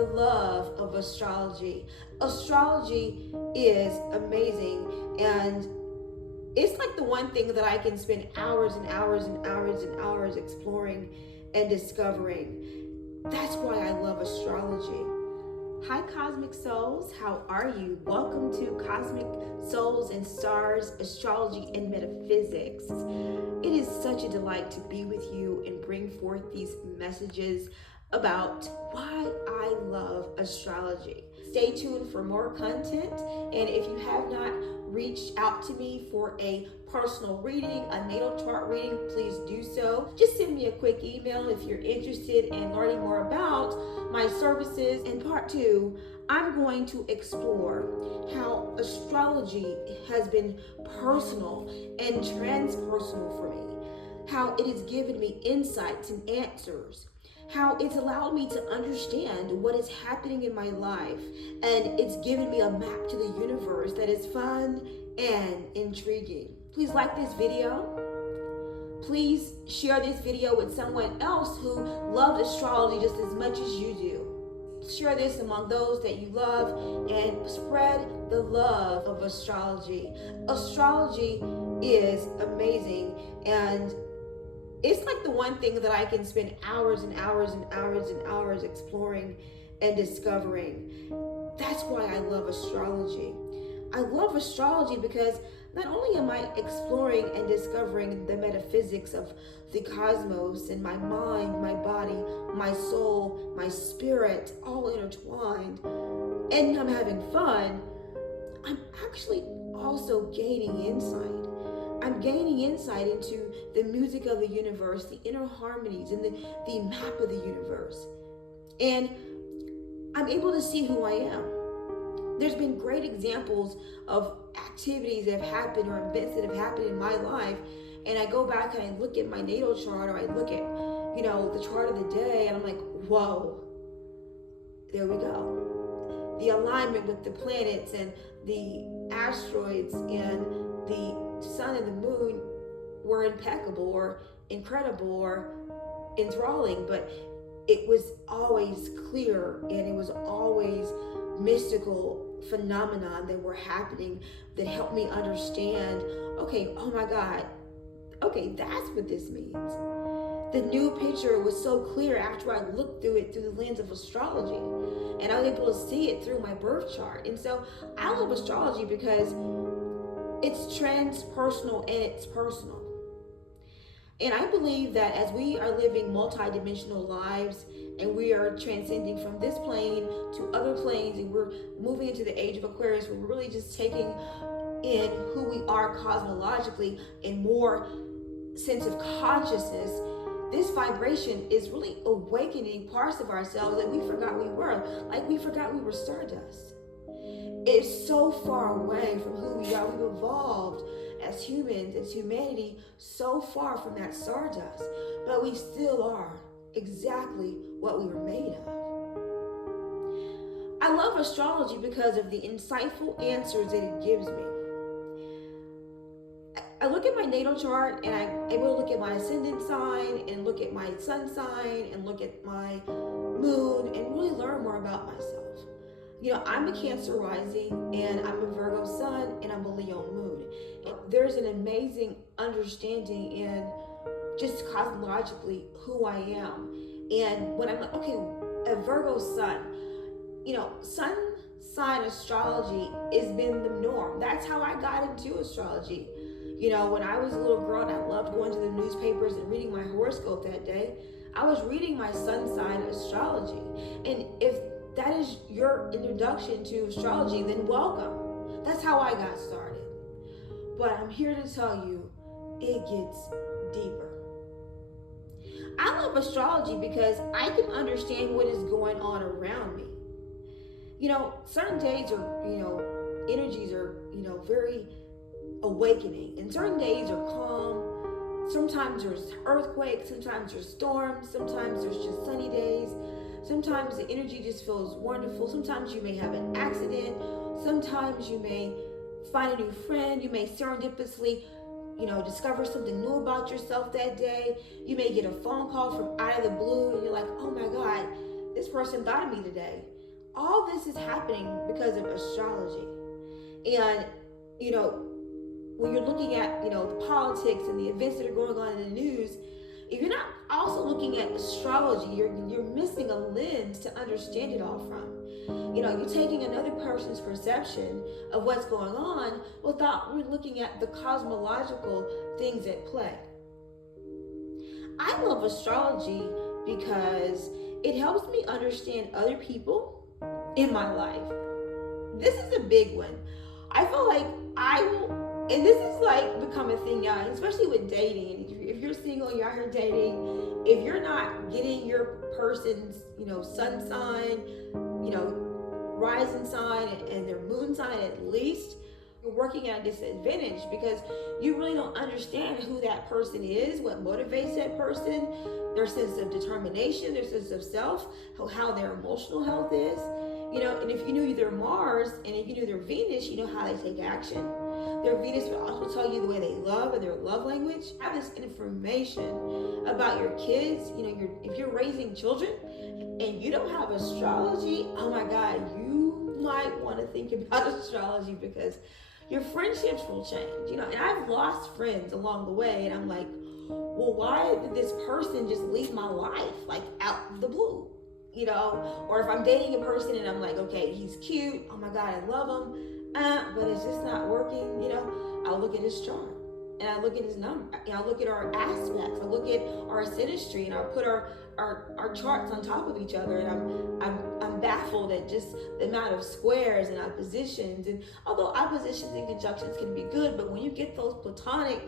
the love of astrology. Astrology is amazing, and it's like the one thing that I can spend hours and hours and hours and hours exploring and discovering. That's why I love astrology. Hi, Cosmic Souls. How are you? Welcome to Cosmic Souls and Stars, Astrology and Metaphysics. It is such a delight to be with you and bring forth these messages about why I love astrology. Stay tuned for more content, and if you have not reached out to me for a personal reading, a natal chart reading, please do so. Just send me a quick email if you're interested in learning more about my services. In part 2, I'm going to explore how astrology has been personal and transpersonal for me, how it has given me insights and answers, how it's allowed me to understand what is happening in my life, and it's given me a map to the universe that is fun and intriguing. Please like this video. Please share this video with someone else who loves astrology just as much as you do. Share this among those that you love and spread the love of astrology. Astrology is amazing, and it's like the one thing that I can spend hours and hours and hours and hours exploring and discovering. That's why I love astrology. I love astrology because not only am I exploring and discovering the metaphysics of the cosmos and my mind, my body, my soul, my spirit, all intertwined, and I'm having fun, I'm actually also gaining insight. I'm gaining insight into the music of the universe, the inner harmonies, and the map of the universe. And I'm able to see who I am. There's been great examples of activities that have happened or events that have happened in my life, and I go back and I look at my natal chart, or I look at, the chart of the day, and I'm like, whoa, there we go. The alignment with the planets and the asteroids and the sun and the moon were impeccable or incredible or enthralling, but it was always clear, and it was always mystical phenomena that were happening that helped me understand, okay, oh my God, okay, that's what this means. The new picture was so clear after I looked through it through the lens of astrology, and I was able to see it through my birth chart. And so I love astrology because it's transpersonal and it's personal. And I believe that as we are living multidimensional lives and we are transcending from this plane to other planes, and we're moving into the age of Aquarius, where we're really just taking in who we are cosmologically in more sense of consciousness, this vibration is really awakening parts of ourselves that we forgot we were, like we forgot we were stardust. It's so far away from who we are. We've evolved as humans, as humanity, so far from that stardust, but we still are exactly what we were made of. I love astrology because of the insightful answers that it gives me. I look at my natal chart, and I'm able to look at my ascendant sign and look at my sun sign and look at my moon and really learn more about myself. I'm a Cancer rising, and I'm a Virgo sun, and I'm a Leo moon. And there's an amazing understanding in just cosmologically who I am. And when I'm like, okay, a Virgo sun, sun sign astrology has been the norm. That's how I got into astrology. When I was a little girl and I loved going to the newspapers and reading my horoscope that day, I was reading my sun sign astrology. And if that is your introduction to astrology, then welcome. That's how I got started. But I'm here to tell you, it gets deeper. I love astrology because I can understand what is going on around me. Certain days are, energies are, very awakening, and certain days are calm. Sometimes there's earthquakes, sometimes there's storms, sometimes there's just sunny days. Sometimes the energy just feels wonderful. Sometimes you may have an accident. Sometimes you may find a new friend. You may serendipitously, discover something new about yourself that day. You may get a phone call from out of the blue, and you're like, oh my God, this person thought of me today. All this is happening because of astrology. And, you know, when you're looking at, you know, the politics and the events that are going on in the news, if you're not also looking at astrology, you're missing a lens to understand it all from. You know, you're taking another person's perception of what's going on without really looking at the cosmological things at play. I love astrology because it helps me understand other people in my life. This is a big one. I feel like I will, and this is like become a thing, y'all, especially with dating. If you're single, you're out here dating, if you're not getting your person's, you know, sun sign, you know, rising sign and their moon sign at least, you're working at a disadvantage because you really don't understand who that person is, what motivates that person, their sense of determination, their sense of self, how their emotional health is. You know, and if you knew their Mars and if you knew their Venus, you know how they take action. Their Venus will also tell you the way they love and their love language. Have this information about your kids. You know, if you're raising children and you don't have astrology, oh my God, you might want to think about astrology because your friendships will change. You know, and I've lost friends along the way, and I'm like, well, why did this person just leave my life like out of the blue? You know, or if I'm dating a person and I'm like, okay, he's cute, oh my God, I love him, but it's just not working. You know, I'll look at his chart and I look at his number, and I look at our aspects, I look at our synastry, and I put our charts on top of each other, and I'm baffled at just the amount of squares and oppositions. And although oppositions and conjunctions can be good, but when you get those platonic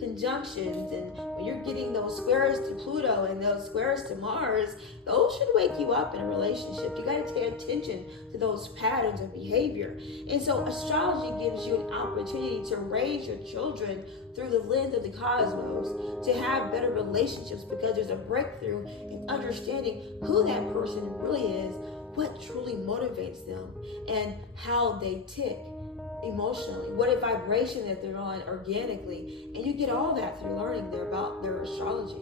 conjunctions and when you're getting those squares to Pluto and those squares to Mars, those should wake you up in a relationship. You got to pay attention to those patterns of behavior. And so astrology gives you an opportunity to raise your children through the lens of the cosmos, to have better relationships, because there's a breakthrough in understanding who that person really is, what truly motivates them, and how they tick emotionally, what vibration that they're on organically. And you get all that through learning about their astrology.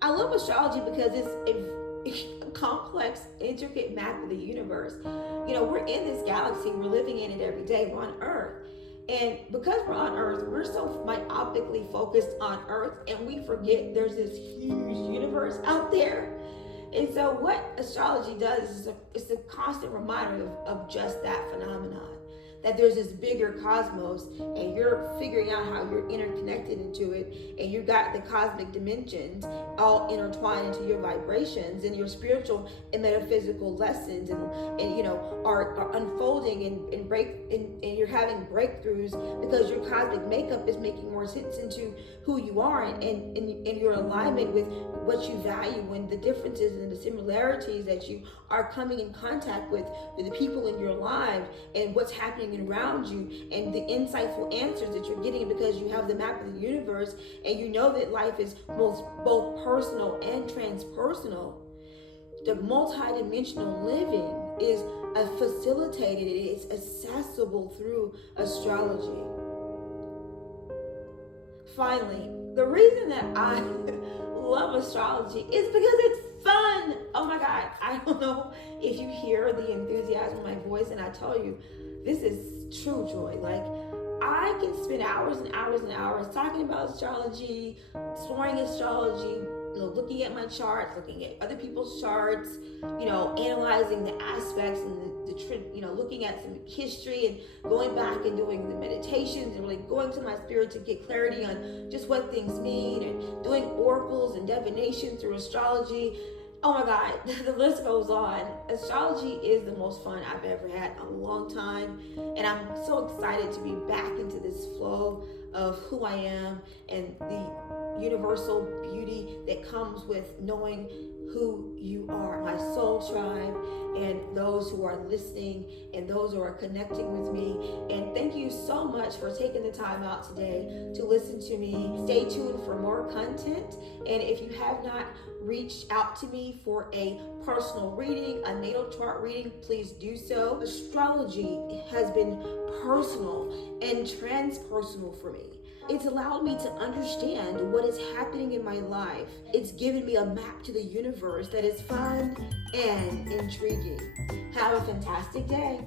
I love astrology because it's a complex, intricate map of the universe. You know, we're in this galaxy, we're living in it every day, we're on Earth. And because we're on Earth, we're so myopically focused on Earth, and we forget there's this huge universe out there. And so what astrology does is it's a constant reminder of just that phenomenon, that there's this bigger cosmos, and you're figuring out how you're interconnected into it, and you've got the cosmic dimensions all intertwined into your vibrations, and your spiritual and metaphysical lessons and you know are unfolding and you're having breakthroughs because your cosmic makeup is making more sense into who you are and your alignment with what you value, and the differences and the similarities that you are coming in contact with the people in your life, and what's happening around you, and the insightful answers that you're getting because you have the map of the universe, and you know that life is both personal and transpersonal. The multidimensional living is facilitated, it is accessible through astrology. Finally, the reason that I love astrology is because it's fun. Oh my God, I don't know if you hear the enthusiasm in my voice, and I tell you, this is true joy. Like, I can spend hours and hours and hours talking about astrology, exploring astrology, you know, looking at my charts, looking at other people's charts, you know, analyzing the aspects and you know, looking at some history and going back and doing the meditations and really going to my spirit to get clarity on just what things mean, and doing oracles and divination through astrology. Oh my God, the list goes on. Astrology is the most fun I've ever had in a long time, and I'm so excited to be back into this flow of who I am and the universal beauty that comes with knowing who you are, my soul tribe, and those who are listening and those who are connecting with me. And thank you so much for taking the time out today to listen to me. Stay tuned for more content. And if you have not reached out to me for a personal reading, a natal chart reading, please do so. Astrology has been personal and transpersonal for me. It's allowed me to understand what is happening in my life. It's given me a map to the universe that is fun and intriguing. Have a fantastic day.